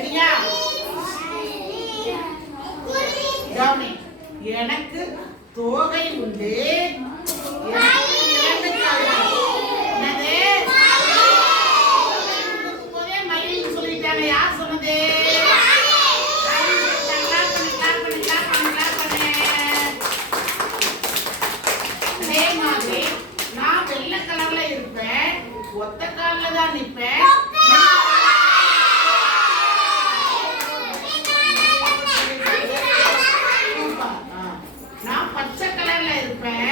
ரெடியா? கவனி. எனக்கு தோகை உண்டு, எனக்கு இரண்டு கால்கள். என்னது? போதே மயில் சொல்லிட்டாங்க. யார் சொன்னது? அதே மாதிரி நான் வெள்ளை கலர்ல இருப்பேன், ஒத்த கால்ல தான் நிப்பேன். நான் பச்சை கலர்ல இருப்பேன்.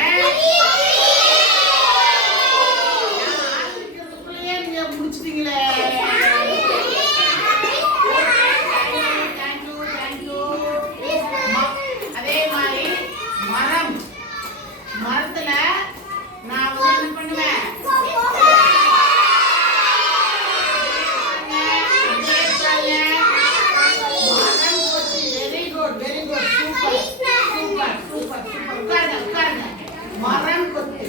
ஆரம்பிக்கிறதுக்குள்ளேயே நீங்க முடிச்சிட்டீங்களே. அதே மாதிரி மரம், மரத்துல நான் என்ன பண்ணுவேன்? Very good, super super super. உட்காருங்க உட்காருங்க. மரம் கொத்து